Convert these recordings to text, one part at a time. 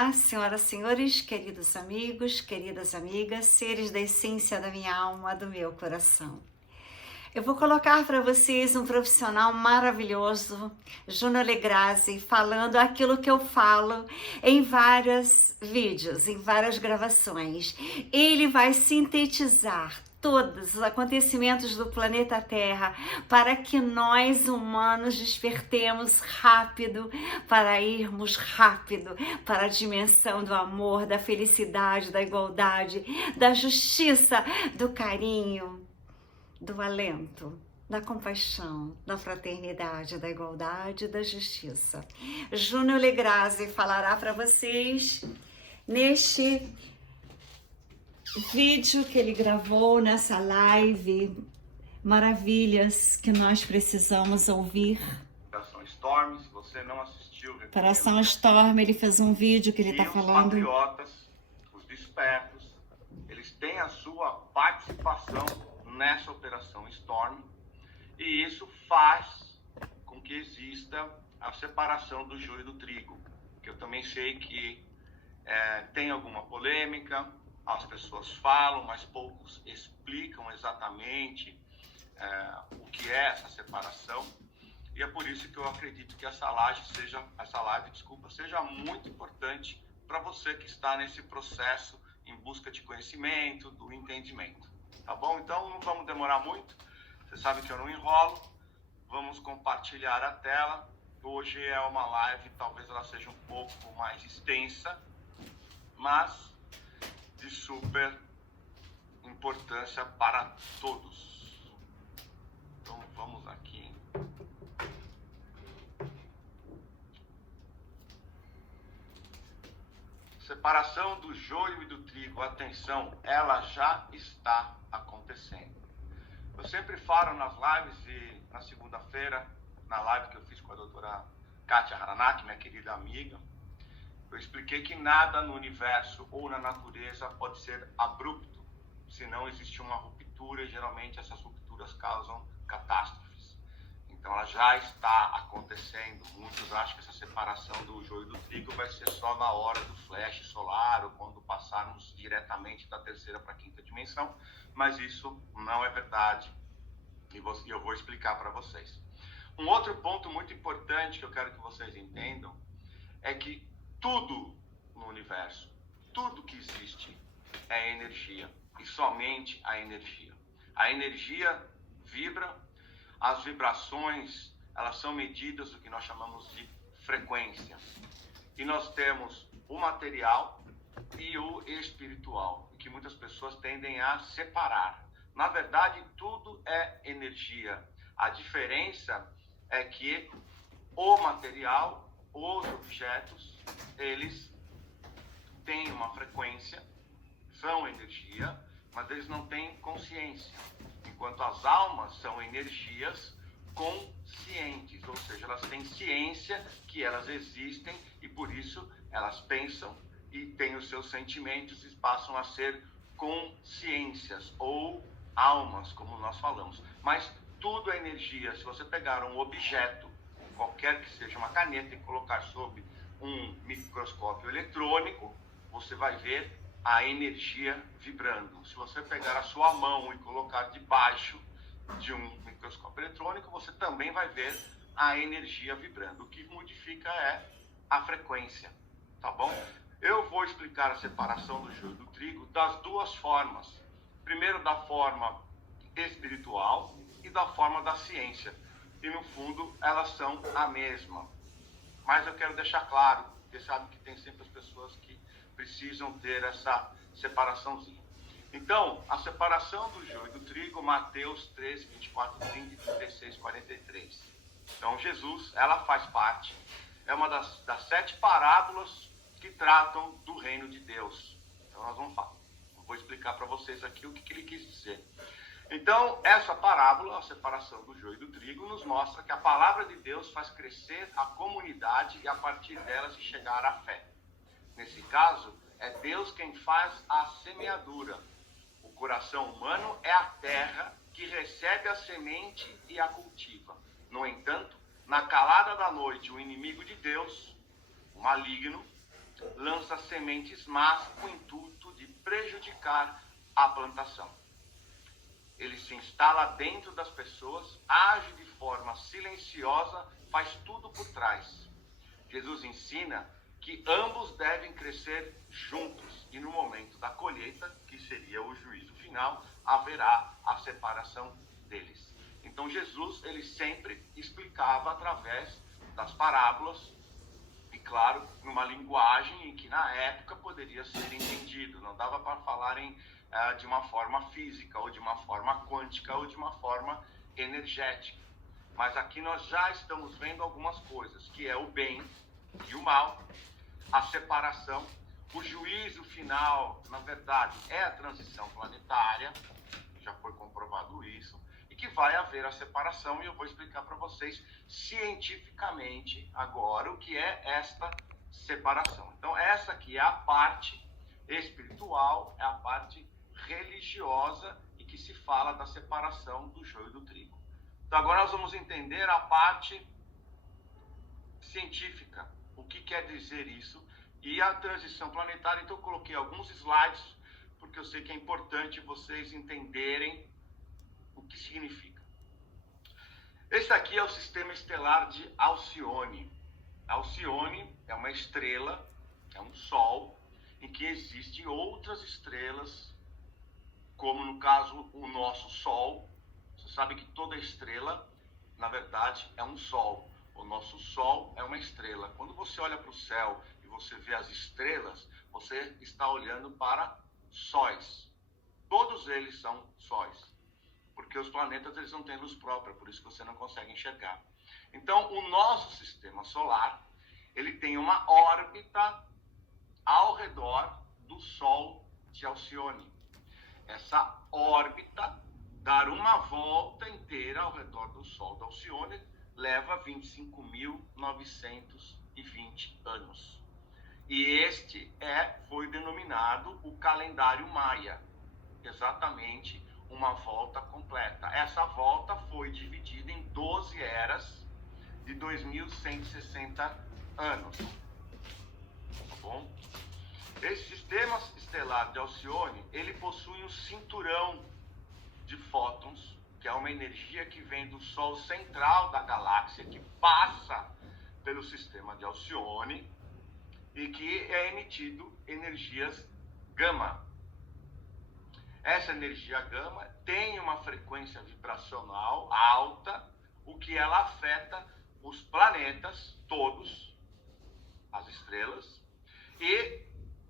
Olá, senhoras e senhores, queridos amigos, queridas amigas, seres da essência da minha alma, do meu coração. Eu vou colocar para vocês um profissional maravilhoso, Júnior Legrazi, falando aquilo que eu falo em vários vídeos, em várias gravações. Ele vai sintetizar todos os acontecimentos do planeta Terra para que nós humanos despertemos rápido, para irmos rápido para a dimensão do amor, da felicidade, da igualdade, da justiça, do carinho, do alento, da compaixão, da fraternidade, da igualdade e da justiça. Júnior Legrazi falará para vocês neste vídeo que ele gravou, nessa live, maravilhas que nós precisamos ouvir. Operação Storm, se você não assistiu... Operação Storm, ele fez um vídeo que ele está falando... Os patriotas, os despertos, eles têm a sua participação nessa Operação Storm, e isso faz com que exista a separação do joio e do trigo, que eu também sei que tem alguma polêmica, as pessoas falam, mas poucos explicam exatamente o que é essa separação, e é por isso que eu acredito que essa live seja muito importante para você que está nesse processo em busca de conhecimento, do entendimento. Tá bom? Então não vamos demorar muito, você sabe que eu não enrolo, vamos compartilhar a tela. Hoje é uma live, talvez ela seja um pouco mais extensa, mas de super importância para todos. Então vamos aqui. Separação do joio e do trigo, atenção, ela já está acontecendo. Eu sempre falo nas lives e na segunda-feira, na live que eu fiz com a doutora Kátia Haranak, minha querida amiga, eu expliquei que nada no universo ou na natureza pode ser abrupto, senão existe uma ruptura, e geralmente essas rupturas causam catástrofes. Então ela já está acontecendo. Muitos acham que essa separação do joio e do trigo vai ser só na hora do flash solar, ou quando passarmos diretamente da terceira para a quinta dimensão, mas isso não é verdade, e eu vou explicar para vocês. Um outro ponto muito importante que eu quero que vocês entendam é que tudo no universo, tudo que existe é energia, e somente a energia. A energia vibra, as vibrações, elas são medidas do que nós chamamos de frequência. E nós temos o material e o espiritual, que muitas pessoas tendem a separar. Na verdade, tudo é energia. A diferença é que o material, os objetos, eles têm uma frequência, são energia, mas eles não têm consciência. Enquanto as almas são energias conscientes, ou seja, elas têm ciência que elas existem e por isso elas pensam e têm os seus sentimentos e passam a ser consciências ou almas, como nós falamos. Mas tudo é energia. Se você pegar um objeto, qualquer que seja uma caneta, e colocar sob um microscópio eletrônico, você vai ver a energia vibrando. Se você pegar a sua mão e colocar debaixo de um microscópio eletrônico, você também vai ver a energia vibrando. O que modifica é a frequência, tá bom? Eu vou explicar a separação do joio e do trigo das duas formas. Primeiro da forma espiritual e da forma da ciência. E no fundo elas são a mesma. Mas eu quero deixar claro, porque sabe que tem sempre as pessoas que precisam ter essa separaçãozinha. Então, a separação do joio e do trigo, Mateus 13, 24, 30 e 36, 43. Então, Jesus, ela faz parte, é uma das 7 parábolas que tratam do reino de Deus. Então, nós vamos falar. Vou explicar para vocês aqui o que ele quis dizer. Então, essa parábola, a separação do joio e do trigo, nos mostra que a palavra de Deus faz crescer a comunidade e a partir dela se chegar à fé. Nesse caso, é Deus quem faz a semeadura. O coração humano é a terra que recebe a semente e a cultiva. No entanto, na calada da noite, o inimigo de Deus, o maligno, lança sementes más com o intuito de prejudicar a plantação. Ele se instala dentro das pessoas, age de forma silenciosa, faz tudo por trás. Jesus ensina que ambos devem crescer juntos e no momento da colheita, que seria o juízo final, haverá a separação deles. Então Jesus, ele sempre explicava através das parábolas e, claro, numa linguagem em que na época poderia ser entendido. Não dava para falar de uma forma física, ou de uma forma quântica, ou de uma forma energética. Mas aqui nós já estamos vendo algumas coisas, que é o bem e o mal, a separação, o juízo final, na verdade, é a transição planetária, já foi comprovado isso, e que vai haver a separação, e eu vou explicar para vocês cientificamente agora o que é esta separação. Então, essa aqui é a parte espiritual, é a parte religiosa e que se fala da separação do joio e do trigo. Então, agora nós vamos entender a parte científica, o que quer dizer isso, e a transição planetária. Então eu coloquei alguns slides, porque eu sei que é importante vocês entenderem o que significa. Esse aqui é o sistema estelar de Alcione. Alcione é uma estrela, é um sol, em que existem outras estrelas, como no caso o nosso Sol. Você sabe que toda estrela, na verdade, é um Sol. O nosso Sol é uma estrela. Quando você olha para o céu e você vê as estrelas, você está olhando para sóis. Todos eles são sóis. Porque os planetas, eles não têm luz própria, por isso que você não consegue enxergar. Então, o nosso sistema solar, ele tem uma órbita ao redor do Sol de Alcione. Essa órbita, dar uma volta inteira ao redor do Sol de Alcione, leva 25.920 anos. E este foi denominado o calendário maia, exatamente uma volta completa. Essa volta foi dividida em 12 eras de 2.160 anos. Tá bom? Esse sistema estelar de Alcione, ele possui um cinturão de fótons, que é uma energia que vem do Sol central da galáxia, que passa pelo sistema de Alcione e que é emitido energias gama. Essa energia gama tem uma frequência vibracional alta, o que ela afeta os planetas todos, as estrelas, e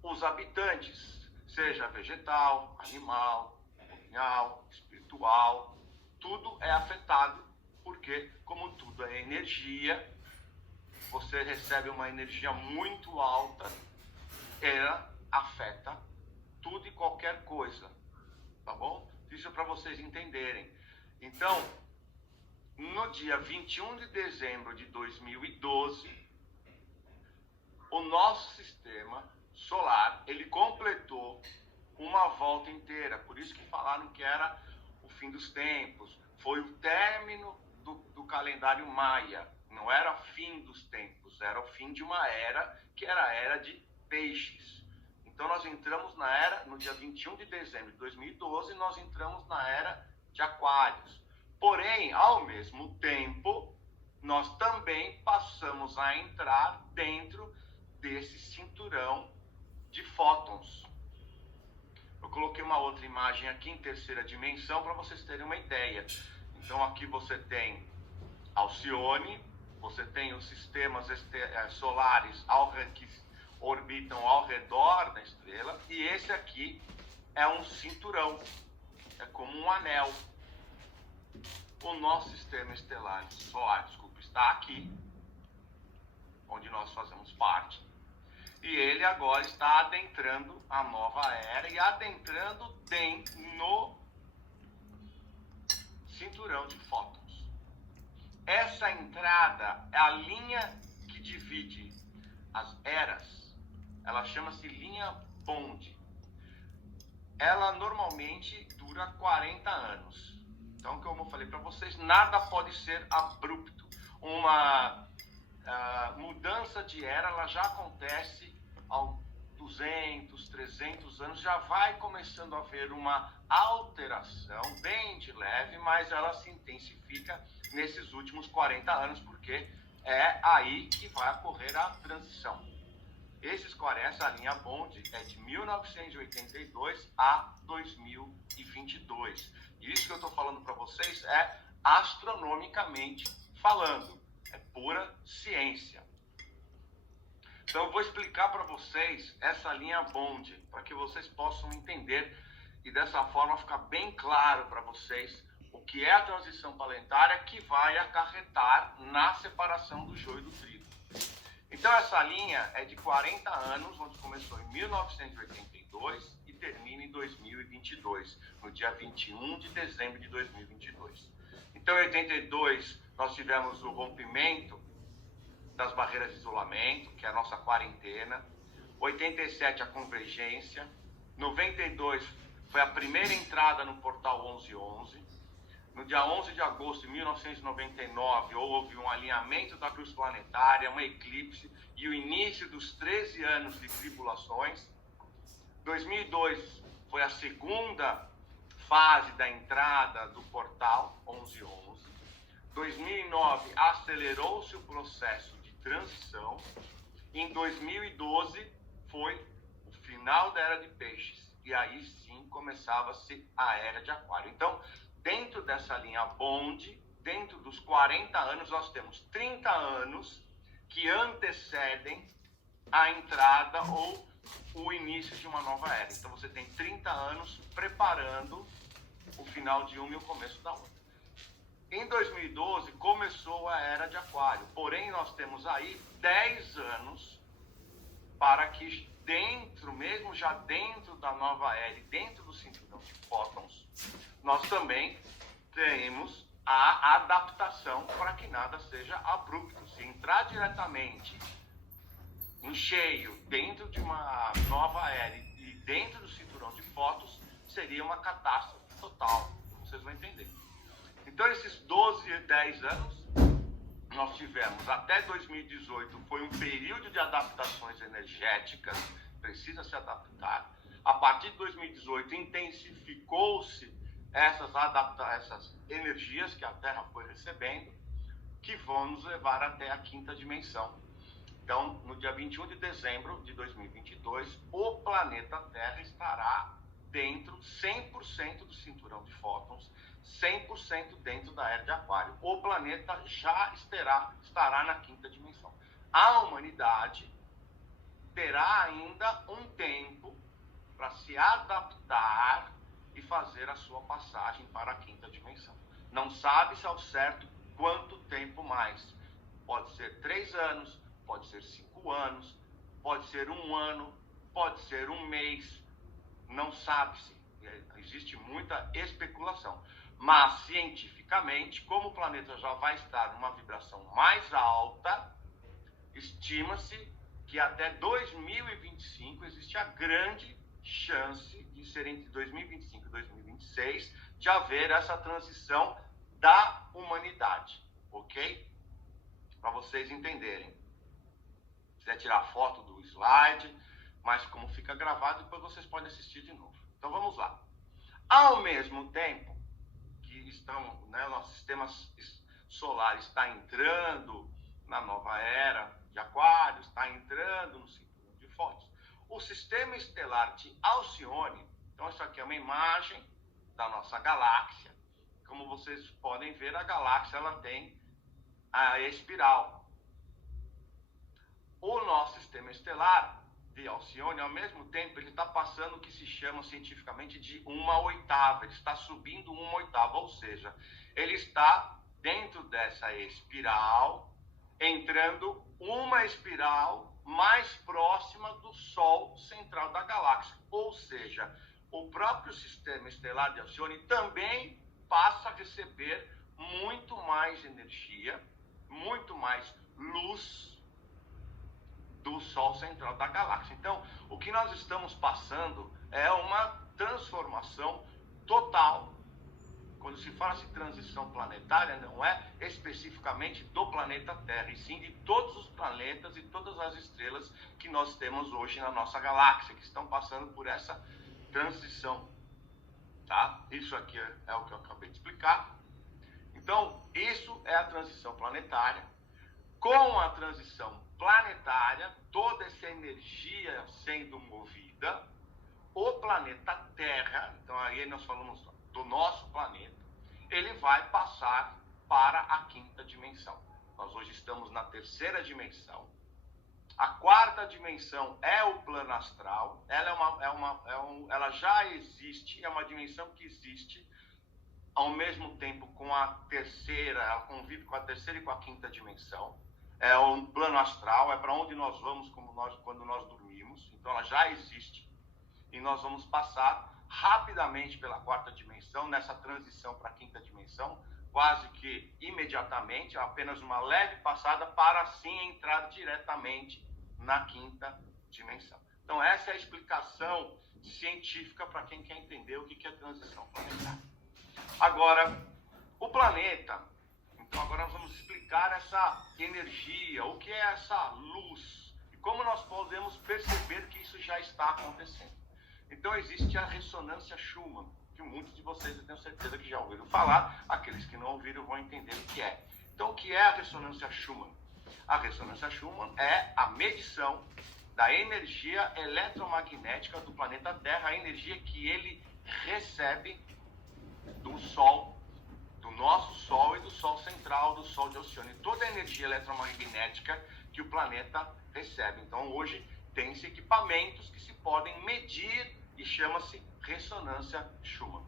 os habitantes, seja vegetal, animal, mineral, espiritual, tudo é afetado, porque como tudo é energia, você recebe uma energia muito alta, ela afeta tudo e qualquer coisa, tá bom? Isso é para vocês entenderem. Então, no dia 21 de dezembro de 2012, o nosso sistema solar, ele completou uma volta inteira. Por isso que falaram que era o fim dos tempos. Foi o término do calendário maia. Não era o fim dos tempos, era o fim de uma era, que era a era de peixes. Então nós entramos na era, no dia 21 de dezembro de 2012, nós entramos na era de aquários. Porém, ao mesmo tempo, nós também passamos a entrar dentro desse cinturão de fótons. Eu coloquei uma outra imagem aqui em terceira dimensão para vocês terem uma ideia. Então aqui você tem Alcione, você tem os sistemas solares que orbitam ao redor da estrela, e esse aqui é um cinturão, é como um anel. O nosso sistema solar, está aqui, onde nós fazemos parte, e ele agora está adentrando a nova era e adentrando no cinturão de fótons. Essa entrada é a linha que divide as eras, ela chama-se linha Bond. Ela normalmente dura 40 anos. Então, como eu falei para vocês, nada pode ser abrupto. Uma mudança de era, ela já acontece aos 200, 300 anos, já vai começando a haver uma alteração, bem de leve, mas ela se intensifica nesses últimos 40 anos, porque é aí que vai ocorrer a transição. Essa linha Bond é de 1982 a 2022. E isso que eu estou falando para vocês é astronomicamente falando, é pura ciência. Então eu vou explicar para vocês essa linha Bond, para que vocês possam entender e dessa forma ficar bem claro para vocês o que é a transição planetária que vai acarretar na separação do joio e do trigo. Então essa linha é de 40 anos, onde começou em 1982 e termina em 2022, no dia 21 de dezembro de 2022. Então em 82 nós tivemos o rompimento das barreiras de isolamento, que é a nossa quarentena. 87 a convergência. 92 foi a primeira entrada no portal 1111. No dia 11 de agosto de 1999, houve um alinhamento da cruz planetária, um eclipse e o início dos 13 anos de tribulações. 2002 foi a segunda fase da entrada do portal 1111. 2009 acelerou-se o processo de transição. Em 2012 foi o final da era de peixes e aí sim começava-se a era de aquário. Então, dentro dessa linha Bond, dentro dos 40 anos, nós temos 30 anos que antecedem a entrada ou o início de uma nova era. Então você tem 30 anos preparando o final de uma e o começo da outra. Em 2012 começou a era de aquário, porém nós temos aí 10 anos para que dentro, mesmo já dentro da nova era e dentro do cinturão de fótons, nós também temos a adaptação para que nada seja abrupto. Se entrar diretamente em cheio dentro de uma nova era e dentro do cinturão de fótons, seria uma catástrofe total. Vocês vão entender. Então esses 12 e 10 anos nós tivemos até 2018, foi um período de adaptações energéticas, precisa se adaptar. A partir de 2018 intensificou-se essas energias que a Terra foi recebendo, que vão nos levar até a quinta dimensão. Então, no dia 21 de dezembro de 2022, o planeta Terra estará dentro 100% do cinturão de fótons, 100% dentro da era de aquário. O planeta já estará na quinta dimensão. A humanidade terá ainda um tempo para se adaptar e fazer a sua passagem para a quinta dimensão. Não sabe-se ao certo quanto tempo mais. Pode ser 3 anos, pode ser 5 anos, pode ser 1 ano, pode ser 1 mês. Não sabe-se. Existe muita especulação. Mas, cientificamente, como o planeta já vai estar numa vibração mais alta, estima-se que até 2025 existe a grande chance de ser entre 2025 e 2026 de haver essa transição da humanidade, ok? Para vocês entenderem. Se quiser tirar foto do slide, mas como fica gravado, depois vocês podem assistir de novo. Então vamos lá. Ao mesmo tempo que nosso sistema solar está entrando na nova era de aquário, está entrando no cinturão de fótons, o sistema estelar de Alcione, então isso aqui é uma imagem da nossa galáxia. Como vocês podem ver, a galáxia ela tem a espiral. O nosso sistema estelar de Alcione, ao mesmo tempo, ele está passando o que se chama cientificamente de 1/8. Ele está subindo 1/8, ou seja, ele está dentro dessa espiral, entrando uma espiral mais próxima do Sol central da galáxia. Ou seja, o próprio sistema estelar de Alcione também passa a receber muito mais energia, muito mais luz do Sol central da galáxia. Então, o que nós estamos passando é uma transformação total quando se fala de transição planetária, não é especificamente do planeta Terra, e sim de todos os planetas e todas as estrelas que nós temos hoje na nossa galáxia, que estão passando por essa transição. Tá? Isso aqui é o que eu acabei de explicar. Então, isso é a transição planetária. Com a transição planetária, toda essa energia sendo movida, o planeta Terra, então aí nós falamos do nosso planeta, ele vai passar para a quinta dimensão. Nós hoje estamos na terceira dimensão. A quarta dimensão é o plano astral. Ela já existe, é uma dimensão que existe ao mesmo tempo com a terceira, ela convive com a terceira e com a quinta dimensão. É um plano astral, é para onde nós vamos quando nós dormimos. Então ela já existe. E nós vamos passar rapidamente pela quarta dimensão, nessa transição para a quinta dimensão, quase que imediatamente, apenas uma leve passada para assim entrar diretamente na quinta dimensão. Então essa é a explicação científica para quem quer entender o que é transição planetária. Agora, o planeta, então agora nós vamos explicar essa energia, o que é essa luz, e como nós podemos perceber que isso já está acontecendo. Então existe a ressonância Schumann, que muitos de vocês eu tenho certeza que já ouviram falar, aqueles que não ouviram vão entender o que é. Então o que é a ressonância Schumann? A ressonância Schumann é a medição da energia eletromagnética do planeta Terra, a energia que ele recebe do Sol, do nosso Sol e do Sol central, do Sol de Alcione, toda a energia eletromagnética que o planeta recebe. Então hoje tem-se equipamentos que se podem medir e chama-se ressonância Schumann.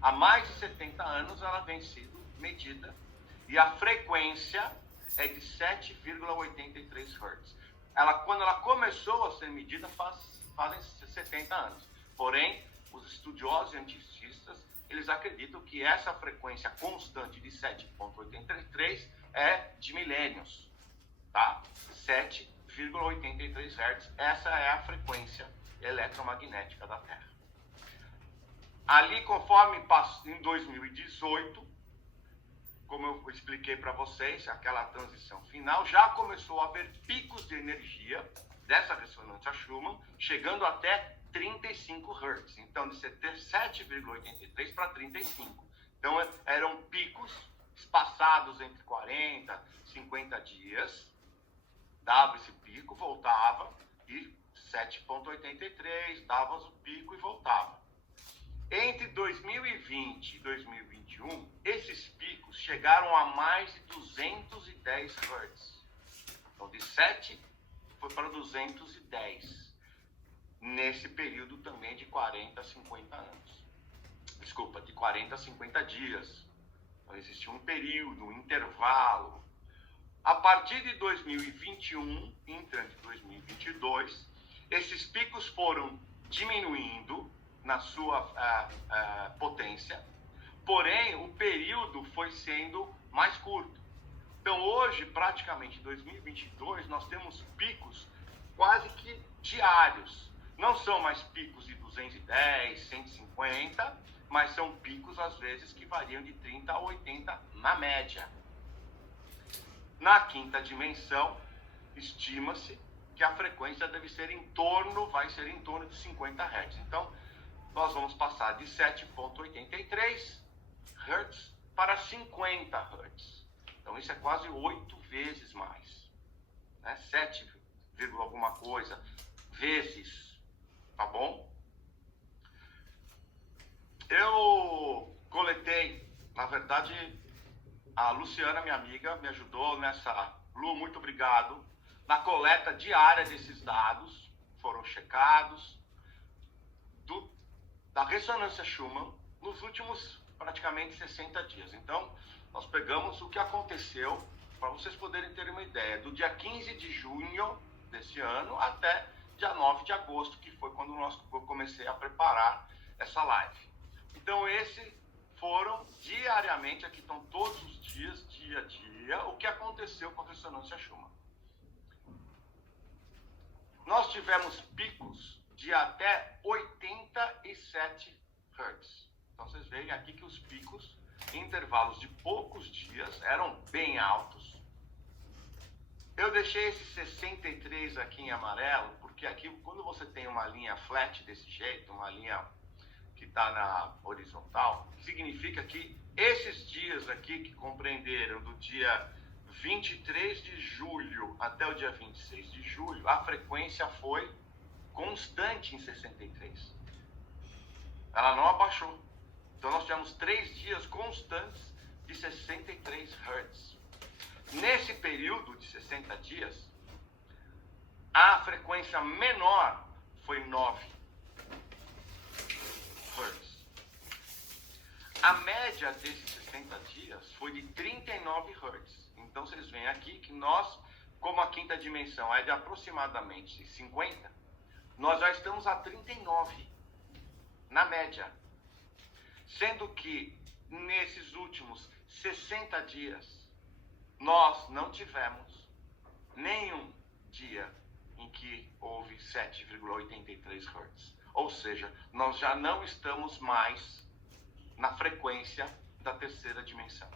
Há mais de 70 anos ela vem sendo medida e a frequência é de 7,83 Hz. Quando ela começou a ser medida fazem 70 anos. Porém, os estudiosos e cientistas, eles acreditam que essa frequência constante de 7,83 é de milênios, tá? 7,83 Hz, essa é a frequência eletromagnética da Terra. Ali, conforme em 2018, como eu expliquei para vocês, aquela transição final, já começou a haver picos de energia dessa ressonância Schumann, chegando até 35 Hz. Então, de 7,83 para 35. Então, eram picos espaçados entre 40, 50 dias, dava esse pico, voltava, e 7,83, dava o pico e voltava. Entre 2020 e 2021, esses picos chegaram a mais de 210 Hz. Então, de 7 foi para 210. Nesse período também de 40 a 50 anos. Desculpa, de 40 a 50 dias. Então, existe um período, um intervalo. A partir de 2021, entrando em 2022, esses picos foram diminuindo na sua potência, porém o período foi sendo mais curto. Então hoje, praticamente em 2022, nós temos picos quase que diários. Não são mais picos de 210, 150, mas são picos às vezes que variam de 30 a 80 na média. Na quinta dimensão, estima-se que a frequência vai ser em torno de 50 Hz. Então, nós vamos passar de 7,83 Hz para 50 Hz. Então, isso é quase 8 vezes mais. Né? 7, alguma coisa vezes. Tá bom? Eu coletei, na verdade, a Luciana, minha amiga, me ajudou nessa. Lu, muito obrigado. Na coleta diária desses dados, foram checados, da ressonância Schumann nos últimos praticamente 60 dias. Então, nós pegamos o que aconteceu, para vocês poderem ter uma ideia, do dia 15 de junho desse ano até dia 9 de agosto, que foi quando eu comecei a preparar essa live. Então, esses foram diariamente, aqui estão todos os dias, dia a dia, o que aconteceu com a ressonância Schumann. Nós tivemos picos de até 87 Hz. Então vocês veem aqui que os picos em intervalos de poucos dias, eram bem altos. Eu deixei esse 63 aqui em amarelo, porque aqui, quando você tem uma linha flat desse jeito, uma linha que está na horizontal, significa que esses dias aqui que compreenderam do dia 23 de julho até o dia 26 de julho, a frequência foi constante em 63. Ela não abaixou. Então nós tivemos 3 dias constantes de 63 Hz. Nesse período de 60 dias, a frequência menor foi 9 Hz. A média desses 60 dias foi de 39 Hz. Então vocês veem aqui que nós, como a quinta dimensão é de aproximadamente 50, nós já estamos a 39 na média. Sendo que nesses últimos 60 dias, nós não tivemos nenhum dia em que houve 7,83 Hz. Ou seja, nós já não estamos mais na frequência da terceira dimensão,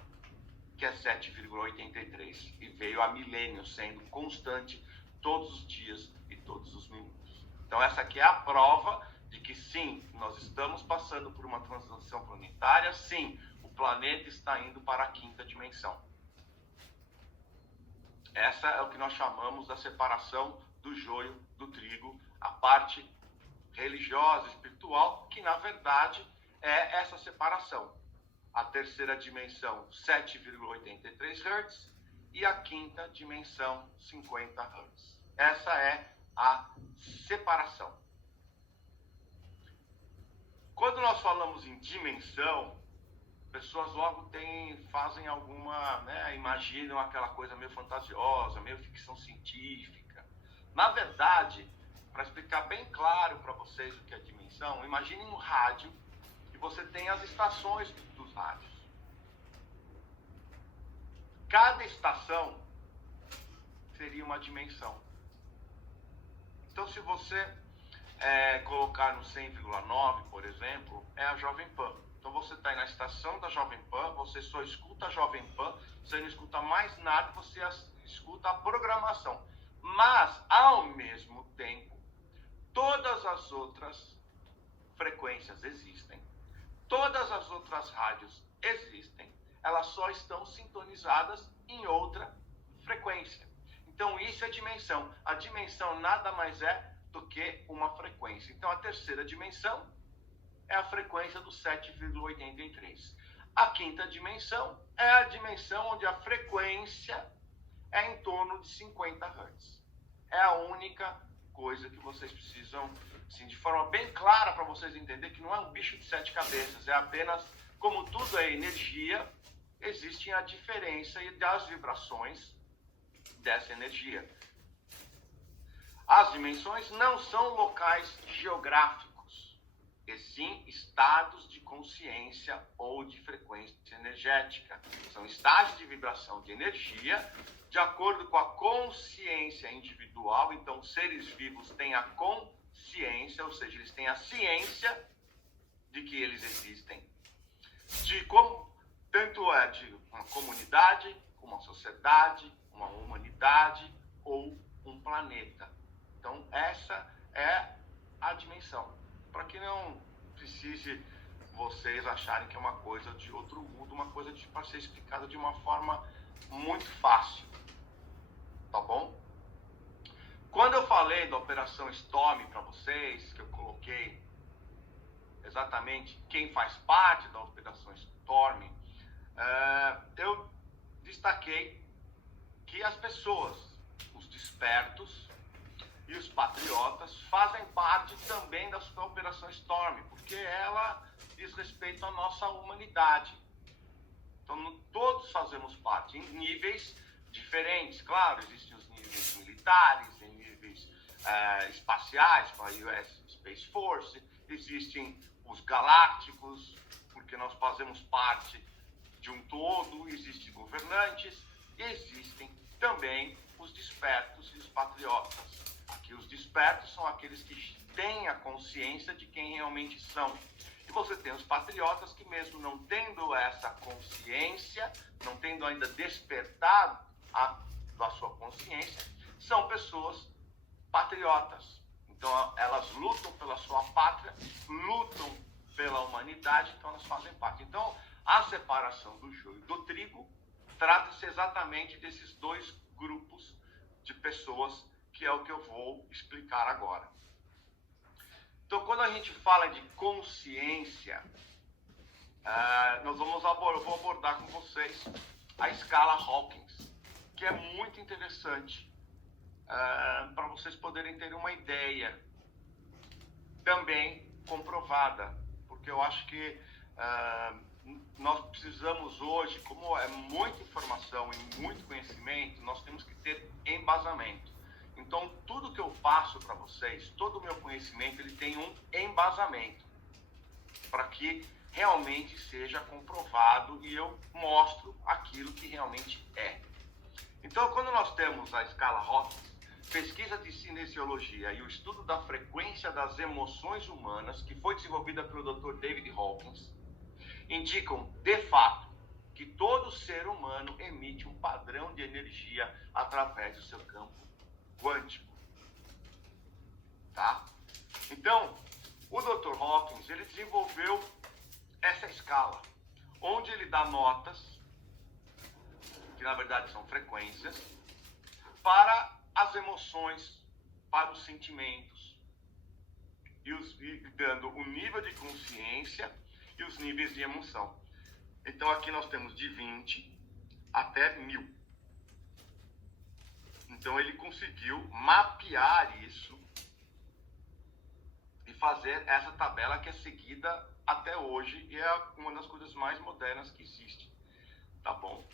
que é 7,83, e veio há milênios sendo constante todos os dias e todos os minutos. Então essa aqui é a prova de que sim, nós estamos passando por uma transição planetária, sim, o planeta está indo para a quinta dimensão. Essa é o que nós chamamos da separação do joio do trigo, a parte religiosa, espiritual, que na verdade é essa separação. A terceira dimensão, 7,83 Hz, e a quinta dimensão, 50 Hz. Essa é a separação. Quando nós falamos em dimensão, pessoas logo fazem alguma, imaginam aquela coisa meio fantasiosa, meio ficção científica. Na verdade, para explicar bem claro para vocês o que é dimensão, imaginem um rádio e você tem as estações dos rádios. Cada estação seria uma dimensão. Então, se você colocar no 100,9, por exemplo, é a Jovem Pan. Então você está aí na estação da Jovem Pan, você só escuta a Jovem Pan, você não escuta mais nada, você escuta a programação. Mas, ao mesmo tempo, todas as outras frequências existem, todas as outras rádios existem, elas só estão sintonizadas em outra frequência. Então isso é dimensão. A dimensão nada mais é do que uma frequência. Então a terceira dimensão é a frequência do 7,83. A quinta dimensão é a dimensão onde a frequência é em torno de 50 Hz. É a única coisa que vocês precisam, assim, de forma bem clara para vocês entenderem que não é um bicho de 7 cabeças, é apenas, como tudo é energia, existe a diferença das vibrações dessa energia. As dimensões não são locais geográficos, e sim estados de consciência ou de frequência energética. São estágios de vibração de energia de acordo com a consciência individual. Então, seres vivos têm a consciência, ou seja, eles têm a ciência de que eles existem, de como tanto é de uma comunidade, como uma sociedade, uma humanidade ou um planeta. Então, essa é a dimensão. Para que não precise vocês acharem que é uma coisa de outro mundo, uma coisa para ser explicada de uma forma muito fácil. Tá bom? Quando eu falei da Operação Storm para vocês, que eu coloquei exatamente quem faz parte da Operação Storm, eu destaquei que as pessoas, os despertos e os patriotas fazem parte também da Operação Storm, porque ela diz respeito à nossa humanidade. Então todos fazemos parte, em níveis diferentes. Claro, existem os níveis militares, em níveis espaciais, com a US Space Force, existem os galácticos, porque nós fazemos parte de um todo, existem governantes, existem também os despertos e os patriotas. Aqui os despertos são aqueles que têm a consciência de quem realmente são. E você tem os patriotas que, mesmo não tendo essa consciência, não tendo ainda despertado a sua consciência, são pessoas patriotas. Então elas lutam pela sua pátria, lutam pela humanidade, então elas fazem parte. Então a separação do joio do trigo trata-se exatamente desses dois grupos de pessoas, que é o que eu vou explicar agora. Então, quando a gente fala de consciência, eu vou abordar com vocês a escala Hawkins, que é muito interessante para vocês poderem ter uma ideia, também comprovada, porque eu acho que nós precisamos hoje, como é muita informação e muito conhecimento, nós temos que ter embasamento. Então, tudo que eu passo para vocês, todo o meu conhecimento, ele tem um embasamento, para que realmente seja comprovado e eu mostro aquilo que realmente é. Então, quando nós temos a escala Hawkins, pesquisa de cinesiologia e o estudo da frequência das emoções humanas, que foi desenvolvida pelo Dr. David Hawkins, indicam, de fato, que todo ser humano emite um padrão de energia através do seu campo quântico. Tá? Então, o Dr. Hawkins, ele desenvolveu essa escala, onde ele dá notas, que na verdade são frequências, para as emoções, para os sentimentos, e dando o nível de consciência e os níveis de emoção. Então aqui nós temos de 20 até 1000. Então ele conseguiu mapear isso e fazer essa tabela que é seguida até hoje e é uma das coisas mais modernas que existe, tá bom?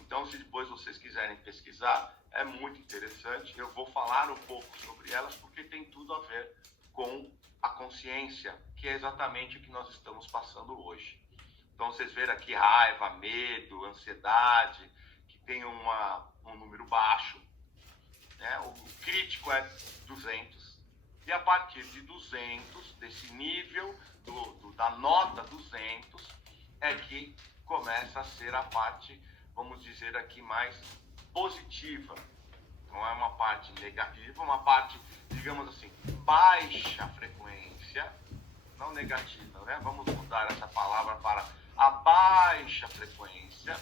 Então, se depois vocês quiserem pesquisar, é muito interessante. Eu vou falar um pouco sobre elas porque tem tudo a ver com a consciência, que é exatamente o que nós estamos passando hoje. Então, vocês verem aqui raiva, medo, ansiedade, que tem um número baixo, né? O crítico é 200. E a partir de 200, desse nível, da nota 200, é que começa a ser a parte, vamos dizer aqui, mais positiva. Não é uma parte negativa, uma parte, digamos assim, baixa frequência, não negativa, né? Vamos mudar essa palavra para a baixa frequência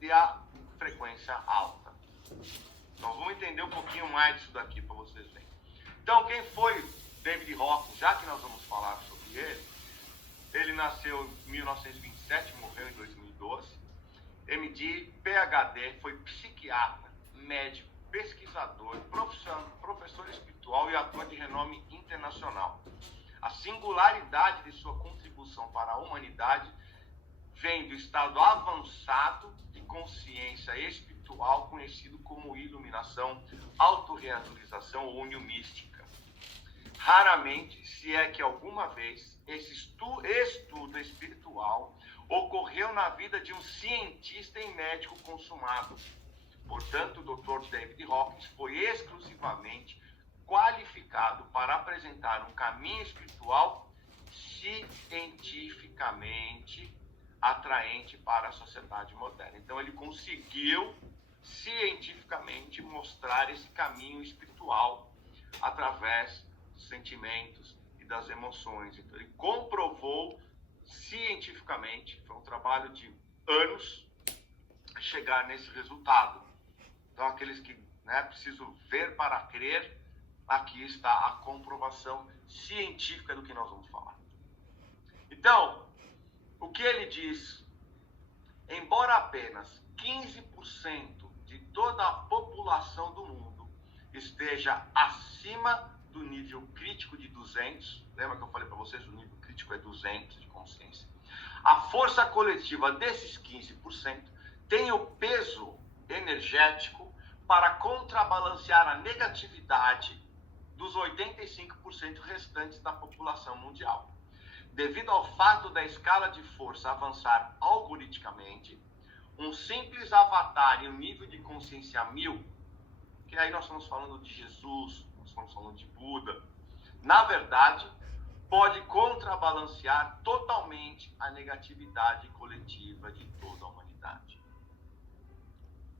e a frequência alta. Então vamos entender um pouquinho mais disso daqui para vocês verem. Então, quem foi David Hawkins? Já que nós vamos falar sobre ele, ele nasceu em 1927, morreu em 2012. MD, PhD, foi psiquiatra, médico, pesquisador, professor espiritual e ator de renome internacional. A singularidade de sua contribuição para a humanidade vem do estado avançado de consciência espiritual, conhecido como iluminação, autorrealização ou união mística. Raramente, se é que alguma vez, esse estudo espiritual ocorreu na vida de um cientista e médico consumado. Portanto, o Dr. David Hawkins foi exclusivamente qualificado para apresentar um caminho espiritual cientificamente atraente para a sociedade moderna. Então, ele conseguiu cientificamente mostrar esse caminho espiritual através dos sentimentos e das emoções. Então, ele comprovou cientificamente, foi um trabalho de anos, chegar nesse resultado. Então, aqueles que precisam ver para crer, aqui está a comprovação científica do que nós vamos falar. Então, o que ele diz? Embora apenas 15% de toda a população do mundo esteja acima do nível crítico de 200, lembra que eu falei para vocês, o nível crítico é 200 de consciência, a força coletiva desses 15% tem o peso energético para contrabalancear a negatividade dos 85% restantes da população mundial. Devido ao fato da escala de força avançar algoritmicamente, um simples avatar em um nível de consciência 1000, que aí nós estamos falando de Jesus, nós estamos falando de Buda, na verdade, pode contrabalancear totalmente a negatividade coletiva de toda a humanidade.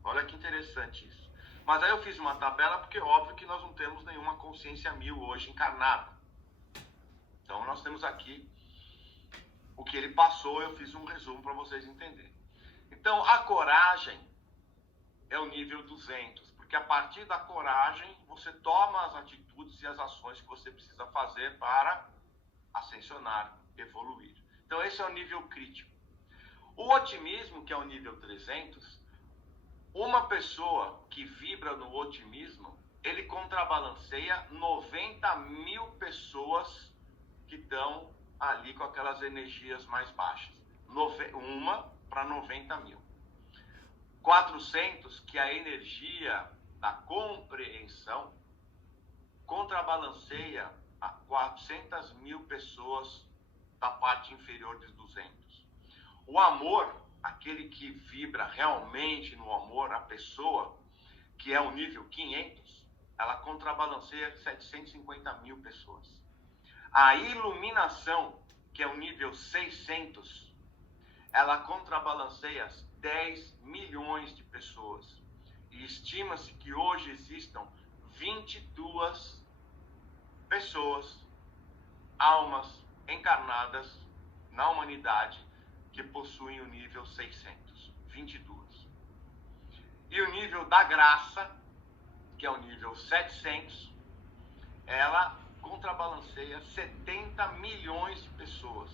Olha que interessante isso. Mas aí eu fiz uma tabela porque é óbvio que nós não temos nenhuma consciência 1000 hoje encarnada. Então nós temos aqui o que ele passou, eu fiz um resumo para vocês entenderem. Então a coragem é o nível 200, porque a partir da coragem você toma as atitudes e as ações que você precisa fazer para ascensionar, evoluir. Então esse é o nível crítico. O otimismo, que é o nível 300, uma pessoa que vibra no otimismo, ele contrabalanceia 90.000 pessoas que estão ali com aquelas energias mais baixas. Uma para 90.000. 400, que é a energia da compreensão, contrabalanceia a 400.000 pessoas da parte inferior de 200. O amor, aquele que vibra realmente no amor, a pessoa, que é o nível 500, ela contrabalanceia 750.000 pessoas. A iluminação, que é o nível 600, ela contrabalanceia 10 milhões de pessoas. E estima-se que hoje existam 22 pessoas, almas encarnadas na humanidade que possuem o nível 600, 22. E o nível da graça, que é o nível 700, ela contrabalanceia 70 milhões de pessoas.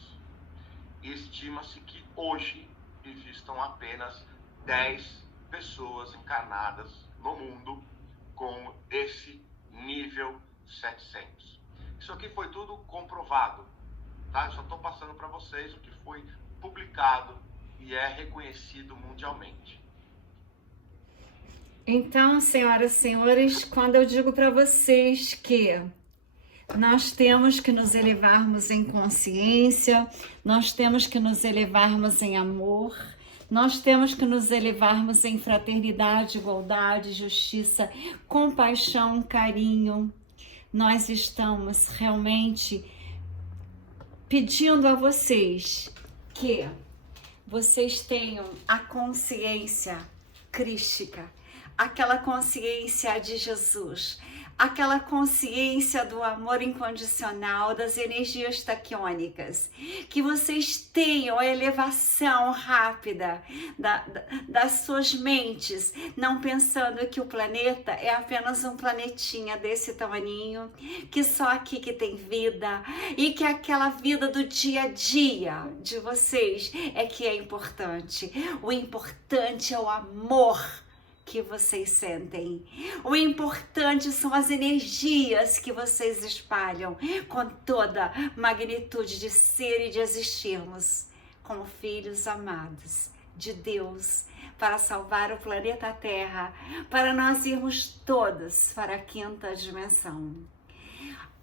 E estima-se que hoje existam apenas 10 pessoas encarnadas no mundo com esse nível 700. Isso aqui foi tudo comprovado, tá? Eu só estou passando para vocês o que foi publicado e é reconhecido mundialmente. Então, senhoras e senhores, quando eu digo para vocês que nós temos que nos elevarmos em consciência, nós temos que nos elevarmos em amor, nós temos que nos elevarmos em fraternidade, igualdade, justiça, compaixão, carinho. Nós estamos realmente pedindo a vocês que vocês tenham a consciência crística, aquela consciência de Jesus, aquela consciência do amor incondicional, das energias taquiônicas, que vocês tenham a elevação rápida das suas mentes, não pensando que o planeta é apenas um planetinha desse tamaninho, que só aqui que tem vida, e que aquela vida do dia a dia de vocês é que é importante. O importante é o amor que vocês sentem. O importante são as energias que vocês espalham com toda magnitude de ser e de existirmos como filhos amados de Deus para salvar o planeta Terra, para nós irmos todos para a 5ª dimensão.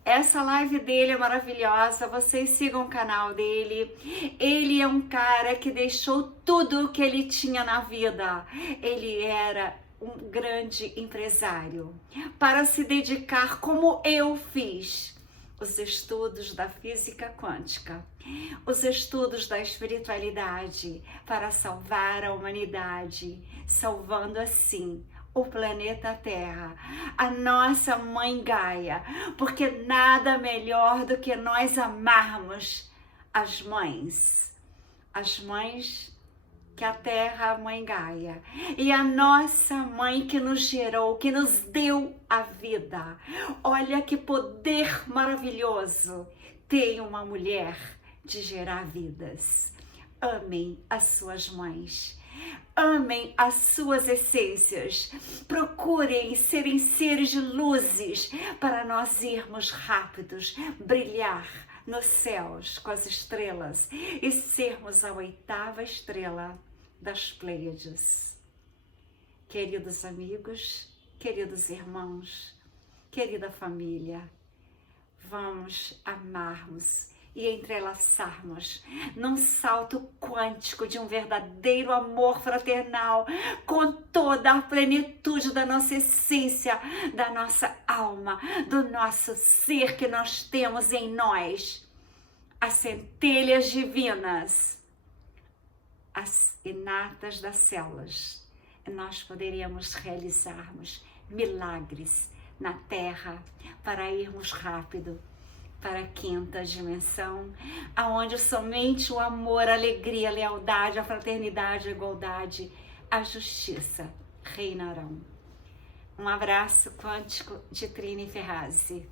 Essa live dele é maravilhosa, vocês sigam o canal dele. Ele é um cara que deixou tudo o que ele tinha na vida. Ele era um grande empresário para se dedicar, como eu fiz, os estudos da física quântica, os estudos da espiritualidade para salvar a humanidade, salvando assim o planeta Terra, a nossa mãe Gaia, porque nada melhor do que nós amarmos as mães que a Terra, a mãe Gaia, e a nossa mãe que nos gerou, que nos deu a vida. Olha que poder maravilhoso tem uma mulher de gerar vidas. Amem as suas mães. Amem as suas essências, procurem serem seres de luzes para nós irmos rápidos, brilhar nos céus com as estrelas e sermos a 8ª estrela das Pleiades. Queridos amigos, queridos irmãos, querida família, vamos amarmos e entrelaçarmos num salto quântico de um verdadeiro amor fraternal com toda a plenitude da nossa essência, da nossa alma, do nosso ser que nós temos em nós. as centelhas divinas, as inatas das células, nós poderíamos realizarmos milagres na Terra para irmos rápido para a quinta dimensão, aonde somente o amor, a alegria, a lealdade, a fraternidade, a igualdade, a justiça reinarão. Um abraço quântico de Trini Ferrazzi.